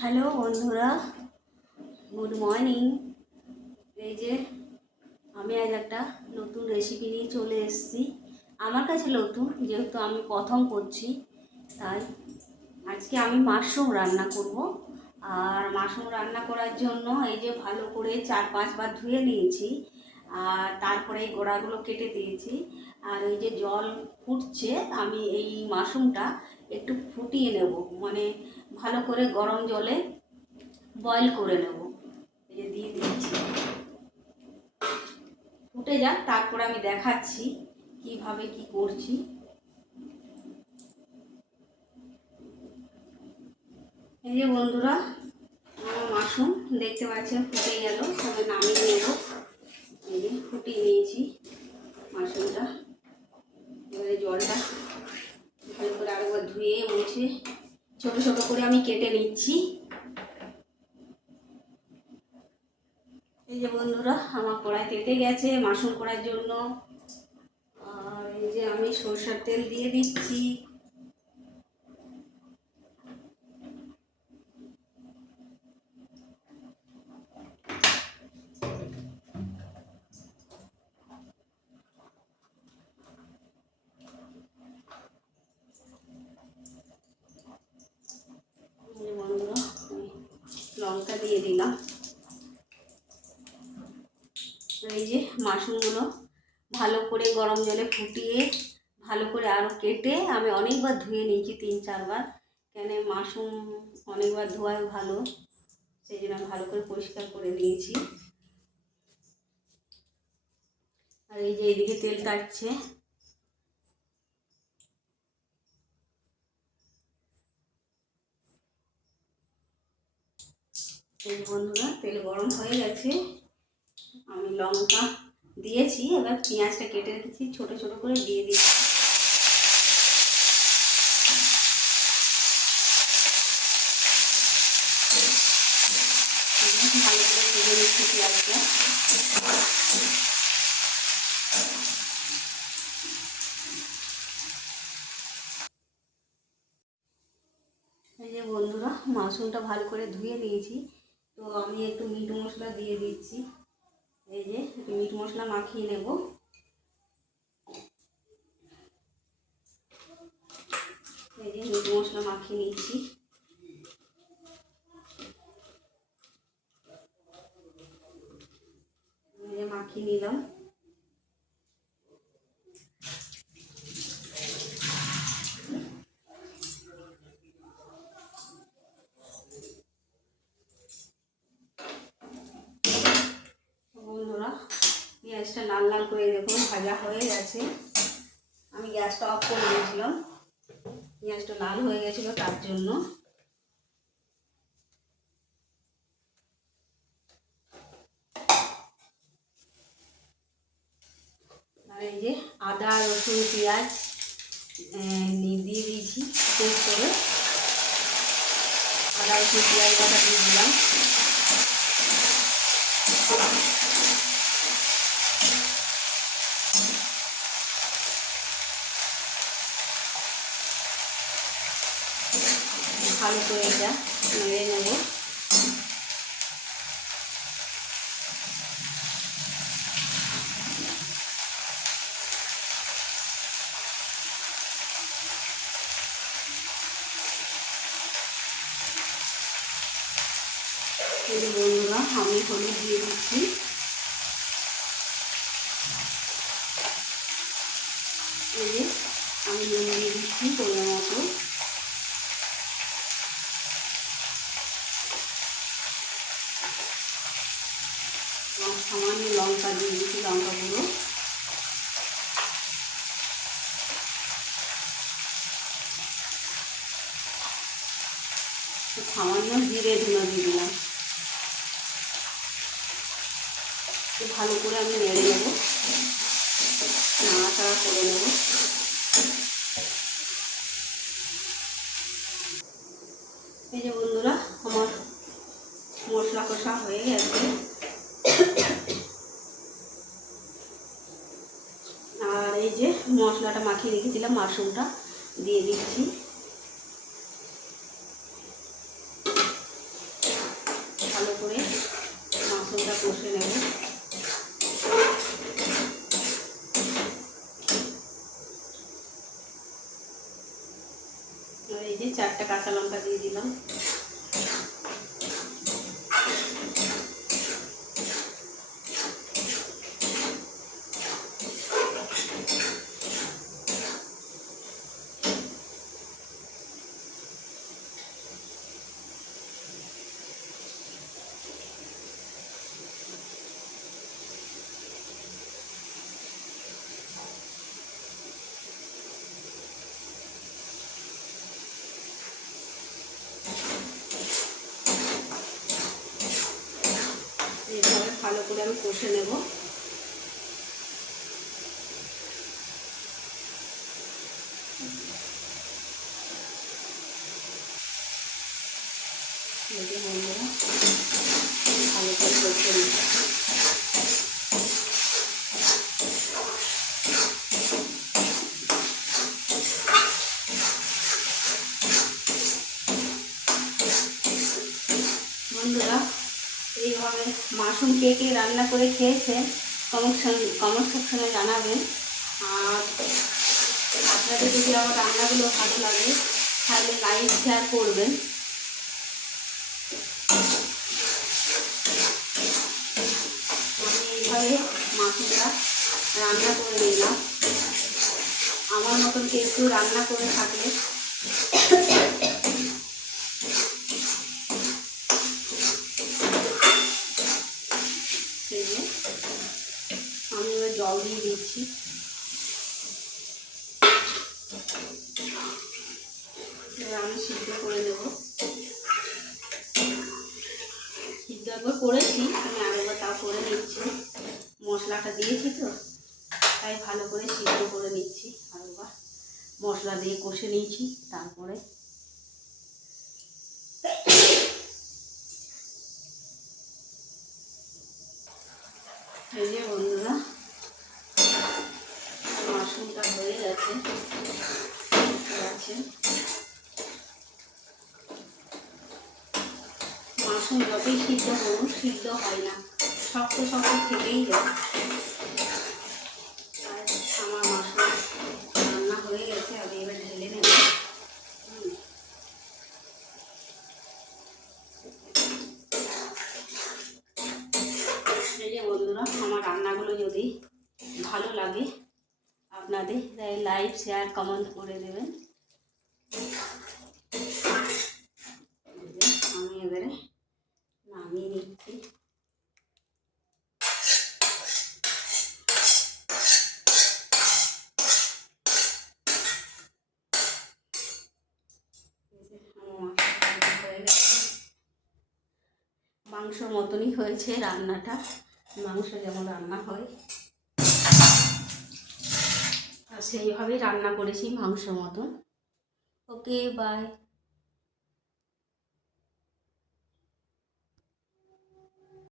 Hello বন্ধুরা, good morning. এই যে আমি আজ একটা নতুন রেসিপি নিয়ে চলে এসেছি। আমার কাছে নতুন, যেহেতু আমি প্রথম করছি, তাই আজকে আমি মাশরুম রান্না করব। আর মাশরুম রান্না করার জন্য এই যে ভালো করে 4-5 বার ধুয়ে নিয়েছি, আর তারপরে এই গোড়াগুলো কেটে দিয়েছি। আর এই যে জল ফুটছে, আমি এই মাশরুমটা একটু ফুটিয়ে নেব, মানে ভালো করে গরম জলে বয়েল করে নেব। এই যে দিয়ে দিচ্ছি, ফুটে যাক, তারপর আমি দেখাচ্ছি কিভাবে কি করছি। এই যে বন্ধুরা, আমার মাশরুম দেখতে পাচ্ছেন ফুটে গেল, তবে নামিয়ে নেব। এই যে ফুটিয়ে নিয়েছি মাশরুমটা। এবারে জলটা ভালো করে আরেকবার ধুয়ে মুছে ছোট ছোট করে আমি কেটে নিচ্ছি। এই যে বন্ধুরা, আমার কড়াই তেতে গেছে মাশরুম করার জন্য। আর এই যে আমি সরষের তেল দিয়ে দিচ্ছি। বন্ধুরা, লঙ্কা দিয়ে দিলাম। এই যে মাশরুমগুলো ভালো করে গরম জলে ফুটিয়ে ভালো করে আরও কেটে আমি অনেকবার ধুয়ে নিয়েছি, 3-4 বার। কেন মাশরুম অনেকবার ধোয়াই ভালো, সেই জন্য ভালো করে পরিষ্কার করে নিয়েছি। আর এই যে এইদিকে তেল কাটছে। এই বন্ধুরা, তেল গরম হয়ে গেছে, আমি লঙ্কা দিয়েছি, এবার পেঁয়াজটা কেটে রেখেছি ছোট ছোট করে দিয়ে দিচ্ছি। ভালো করে ভেজে নিচ্ছি পেঁয়াজটা। এই যে বন্ধুরা, মাশরুমটা ভালো করে ধুয়ে নিয়েছি, তো আমি একটু মিট মশলা দিয়ে দিচ্ছি। এই যে একটু মিট মশলা মাখিয়ে নেব। এই যে মিট মশলা মাখিয়ে নিচ্ছি। এই যে মাখিয়ে নিলাম। বন্ধুরা, পেঁয়াজটা লাল লাল করে দেখুন ভাজা হয়ে গেছে। আমি গ্যাসটা অফ করে দিয়েছিলাম, পেঁয়াজটা লাল হয়ে গেছিলো তার জন্য। আর এই যে আদা রসুন পেঁয়াজ দিয়ে দিয়েছি পেস্ট করে। আদা রসুন পেঁয়াজ বাটা দিয়ে দিলাম। ভালো করে এটা নেড়ে নেব। বন্ধুরা, আমি হলুদ দিয়ে দিচ্ছি। এই যে আমি নুন দিয়ে দিচ্ছি পরিমাণ মতো। সামান্য লঙ্কা দিয়ে দিচ্ছি, লঙ্কা গুঁড়ো। সামান্য জিরে ধুনো দিয়ে দিলাম। ভালো করে আমি নেড়ে নেব, নাড়াচাড়া করে নেব। এই যে বন্ধুরা, আমার মশলা কষা হয়ে গেছে। আর এই যে মশলাটা মাখিয়ে রেখেছিলাম, মাশরুমটা দিয়ে দিচ্ছি। ভালো করে মাংসটা কষে নেব। এই যে 4টা কাঁচা লঙ্কা দিয়ে দিলাম। এইভাবে ভালো করে আমি কষে নেব। ভালো করে কষে নিই। বন্ধুরা, এইভাবে মাশরুম কে কে রান্না করে খেয়েছেন কমেন্ট সেকশনে জানাবেন। আর আপনাদের যদি আমার রান্নাগুলো ভালো লাগে তাহলে লাইক শেয়ার করবেন। আমি এইভাবে মাছটা রান্না করে নিলাম। আমার মতন একটু রান্না করে থাকলে আমি এবার জল দিয়ে দিচ্ছি। এবার আমি সিদ্ধ করে দেব। সিদ্ধ একবার করেছি, আমি আরেকবার তাও করে নিচ্ছি। মশলাটা দিয়েছি তো তাই ভালো করে সিদ্ধ করে নিচ্ছি। আরেকবার মশলা দিয়ে কষে নিয়েছি। তারপরে এই যে বন্ধুরা, মাশরুমটা হয়ে গেছে। মাশরুম যতই সিদ্ধ করুন সিদ্ধ হয় না, শক্ত শক্ত থেকেই যায়। আর আমার মাশরুম রান্না হয়ে গেছে। আমি এবার ঢেলে নেব। এই যে বন্ধুরা, আমার রান্নাগুলো যদি ভালো লাগে আপনাদের তাই লাইক শেয়ার কমেন্ট করে দেবেন। আমি এবারে নামিয়ে নিচ্ছি। মাংসর মতনই হয়েছে রান্নাটা, মাংস যেমন রান্না হয় আর সেইভাবেই রান্না করেছি মাংসর মতন। ওকে, বাই।